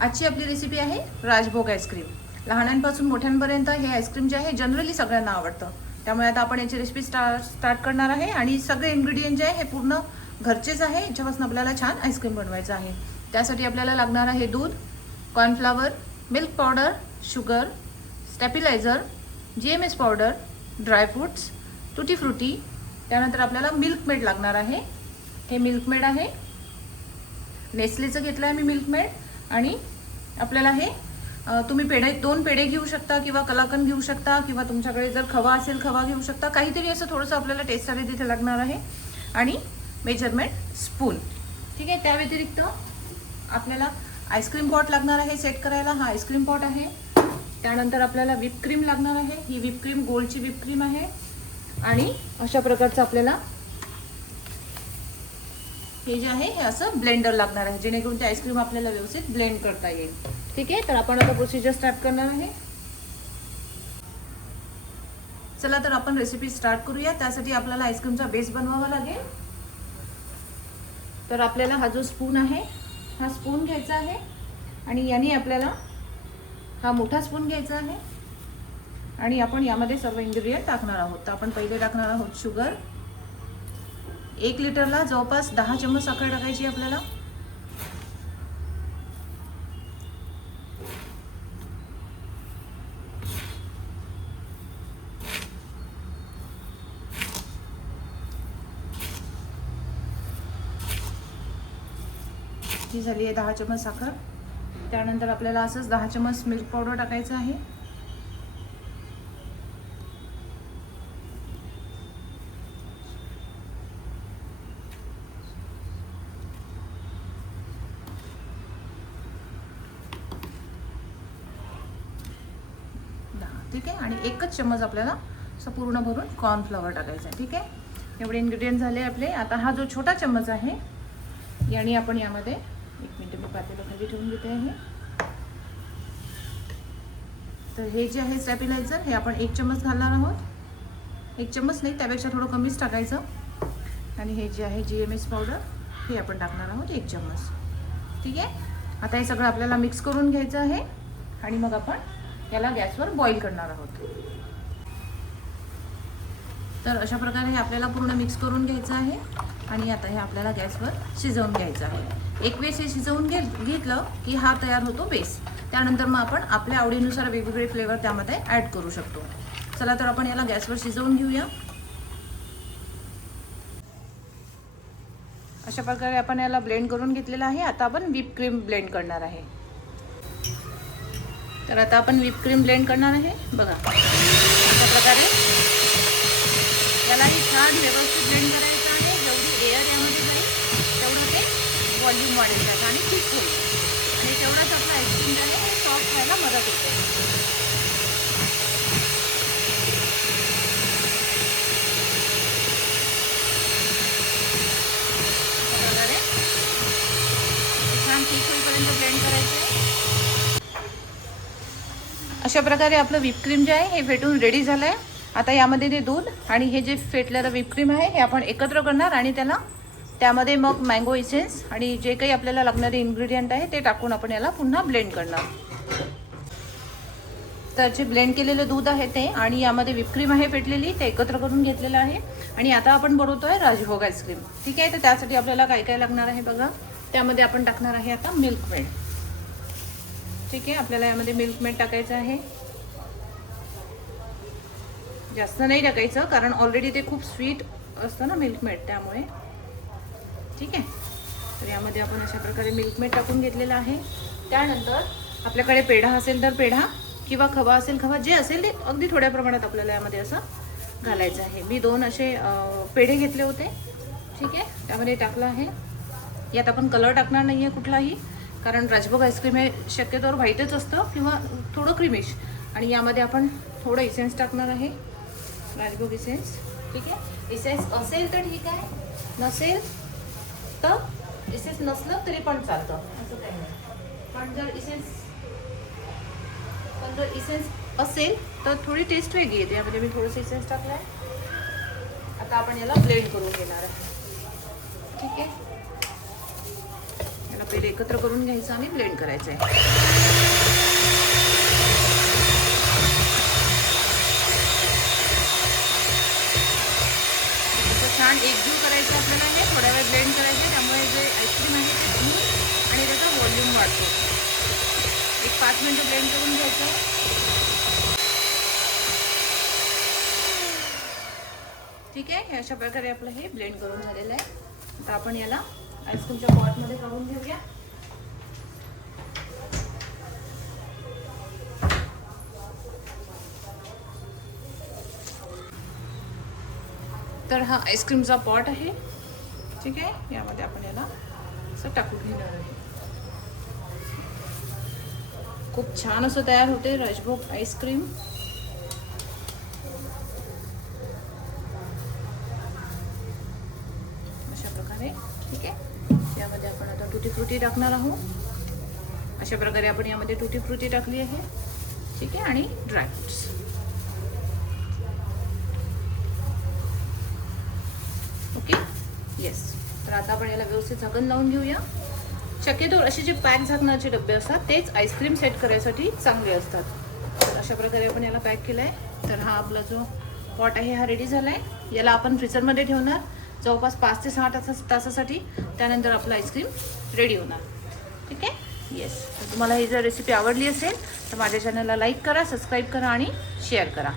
आजची आपली रेसिपी आहे राजभोग आईस्क्रीम. लहानांपासून मोठ्यांपर्यंत हे आईस्क्रीम जे आहे जनरली सगळ्यांना आवडतं. त्यामुळे आता आपण याची रेसिपी स्टार्ट करणार आहे आणि सगळे इन्ग्रेडियंट जे आहे हे पूर्ण घरचेच आहे. याच्यापासून आपल्याला छान आईस्क्रीम बनवायचं आहे. त्यासाठी आपल्याला लागणार आहे दूध, cornflour, milk powder, sugar, stabiliser, GMS powder, dry fruits, tutti frutti. त्यानंतर आपल्याला मिल्कमेड लागणार आहे. हे मिल्कमेड आहे, नेस्लेचं घेतलं आहे मी मिल्कमेड. आणि आपल्याला हे तुम्ही पेढे 2 पेढे घेऊ शकता किंवा कलाकंद घेऊ शकता किंवा तुमच्याकडे जर खवा असेल खवा घेऊ शकता. काहीतरी असं थोडंसं आपल्याला टेस्टसाठी तिथे लागणार आहे. आणि मेजरमेंट स्पून. ठीक आहे. त्या व्यतिरिक्त आपल्याला आईस्क्रीम पॉट लागणार आहे सेट करायला. हा आईस्क्रीम पॉट आहे. त्यानंतर आपल्याला व्हिप क्रीम लागणार आहे. ही व्हिप क्रीम गोल्डची व्हिप क्रीम आहे. आणि अशा प्रकारचं आपल्याला हे जे आहे हे असं ब्लेंडर लागणार आहे, जेणेकरून ते आईस्क्रीम आपल्याला व्यवस्थित ब्लेंड करता येईल. ठीक आहे. तर आपण आता प्रोसिजर स्टार्ट करणार आहे. चला तर आपण रेसिपी स्टार्ट करूया. त्यासाठी आपल्याला आईस्क्रीमचा बेस बनवावा लागेल. तर आपल्याला हा जो स्पून आहे हा स्पून घ्यायचा आहे आणि याने आपल्याला हा मोठा स्पून घ्यायचा आहे आणि आपण यामध्ये सर्व इन्ग्रेडियंट टाकणार आहोत. तर आपण पहिले टाकणार आहोत शुगर. 1 लिटरला जवळपास 10 चम्मच साखर टाकायची आपल्याला. ही झाली आहे 10 चम्मच साखर. त्यानंतर आपल्याला असंच 10 चम्मच मिल्क पावडर टाकायचं आहे. ठीक आहे. आणि 1च चम्मच आपल्याला असं पूर्ण भरून कॉर्नफ्लॉवर टाकायचं आहे. ठीक आहे. एवढे इन्ग्रेडियंट झाले आपले. आता हा जो छोटा चम्मच आहे याने आपण यामध्ये 1 मिनिट मी पातेलं खाली ठेवून घेते आहे. तर हे जे आहे स्टॅबिलायझर हे आपण 1 चम्मच घालणार आहोत. 1 चम्मच नाही, त्यापेक्षा थोडं कमीच टाकायचं. आणि हे जे आहे GMS पावडर हे आपण टाकणार आहोत 1 चम्मच. ठीक आहे. आता हे सगळं आपल्याला मिक्स करून घ्यायचं आहे आणि मग आपण याला गॅसवर बॉईल करणार आहोत. तर अशा प्रकारे हे आपल्याला पूर्ण मिक्स करून घ्यायचं आहे आणि आता हे आपल्याला गॅसवर शिजवून घ्यायचं आहे. एक वेळेस हे शिजवून घेतलं की हा तयार होतो बेस. त्यानंतर मग आपण आपल्या आवडीनुसार वेगवेगळे फ्लेवर त्यामध्ये ॲड करू शकतो. चला तर आपण याला गॅसवर शिजवून घेऊया. अशा प्रकारे आपण याला ब्लेंड करून घेतलेलं आहे. आता आपण व्हिप क्रीम ब्लेंड करणार आहे. तर आता आपण व्हिप क्रीम ब्लेंड करणार आहे. बघा अशा प्रकारे यालाही छान व्यवस्थित ब्लेंड करायचं आहे. जेवढी एअर यामध्ये जाईल तेवढं ते व्हॉल्यूम वाढेल त्याचं आणि थिक होईल आणि तेवढाच आपलं आईस्क्रीम जे आहे हे सॉफ्ट व्हायला मदत होते. अशा प्रकारे छान थिक होईपर्यंत ब्लेंड करायचं आहे. अशा प्रकारे आपलं व्हिप क्रीम जे आहे हे फेटून रेडी झालं आहे. आता यामध्ये ते दूध आणि हे जे फेटलेलं व्हिप क्रीम आहे हे आपण एकत्र करणार आणि त्यामध्ये मग मँगो इसेन्स आणि जे काही आपल्याला लागणारे इन्ग्रेडियंट आहे ते टाकून आपण याला पुन्हा ब्लेंड करणार. तर जे ब्लेंड केलेलं दूध आहे ते आणि यामध्ये व्हिप क्रीम आहे फेटलेली ते एकत्र करून घेतलेलं आहे आणि आता आपण बनवतोय राजभोग आईस्क्रीम. ठीक आहे. तर त्यासाठी आपल्याला काय काय लागणार आहे बघा. त्यामध्ये आपण टाकणार आहे आता मिल्कमेड. ठीक आहे. आपल्याला यामध्ये मिल्कमेड टाकायचं आहे. जास्त नाही टाकायचं कारण ऑलरेडी ते खूप स्वीट असतं ना मिल्कमेड, त्यामुळे. ठीक आहे. तर यामध्ये आपण अशा प्रकारे मिल्कमेड टाकून घेतलेलं आहे. त्यानंतर आपल्याकडे पेढा असेल तर पेढा किंवा खवा असेल खवा, जे असेल ते अगदी थोड्या प्रमाणात आपल्याला यामध्ये असं घालायचं आहे. मी 2 असे पेढे घेतले होते. ठीक आहे. त्यामध्ये टाकलं आहे. यात आपण कलर टाकणार नाही आहे कुठलाही, कारण राजभोग आईस्क्रीम हे शक्यतोवर व्हाईटच असतं किंवा थोडं क्रीमिश. आणि यामध्ये आपण थोडं इसेन्स टाकणार आहे, राजभोग इसेन्स. ठीक आहे. इसेन्स असेल तर ठीक आहे, नसेल तर इसेन्स नसलं तरी पण चालतं, असं काही नाही. पण जर इसेन्स असेल तर थोडी टेस्ट वेगळी येते. यामध्ये मी थोडंसं इसेन्स टाकलं आहे. आता आपण याला ब्लेंड करून घेणार आहे. ठीक आहे. आपल्याला एकत्र करून घ्यायचं आणि ब्लेंड करायचं आहे. छान एकजीव करायचं आपल्याला, हे थोड्या वेळ ब्लेंड करायचे. त्यामुळे जे आईस्क्रीम आहे ते स्मूथ आणि त्याचा व्हॉल्यूम वाढतो. एक 5 मिनिटं ब्लेंड करून घ्यायचं. ठीक आहे, अशा प्रकारे आपलं हे ब्लेंड करून झालेलं आहे. आता आपण याला आईस्क्रीमच्या पॉटमध्ये काढून घेऊया. तर हा आईस्क्रीमचा पॉट आहे. ठीक आहे, यामध्ये आपण याला असं टाकून घेणार आहे. खूप छान असं तयार होते राजभोग आईस्क्रीम. अशा प्रकारे. ठीक आहे, यामध्ये आपण आता टुटी फ्रुटी टाकणार आहोत. अशा प्रकारे आपण यामध्ये टुटी फ्रुटी टाकली आहे. ठीक आहे, आणि ड्रायफ्रुट्स. Okay, yes. तर आता आपण याला व्यवस्थित झाकण लावून घेऊया. शक्यतो असे जे पॅक झाकणाचे डबे असतात तेच आईस्क्रीम सेट करायसाठी चांगले असतात. तर अशा प्रकारे आपण याला पॅक केलं आहे. तर हा आपला जो पॉट आहे हा रेडी झाला आहे. याला आपण फ्रीझरमध्ये ठेवणार जवळपास 5 ते 6 तासासाठी. त्यानंतर आपलं आईस्क्रीम रेडी होणार. ठीक आहे, येस. तर तुम्हाला ही जर रेसिपी आवडली असेल तर माझ्या चॅनलला लाईक करा, सबस्क्राईब करा आणि शेअर करा.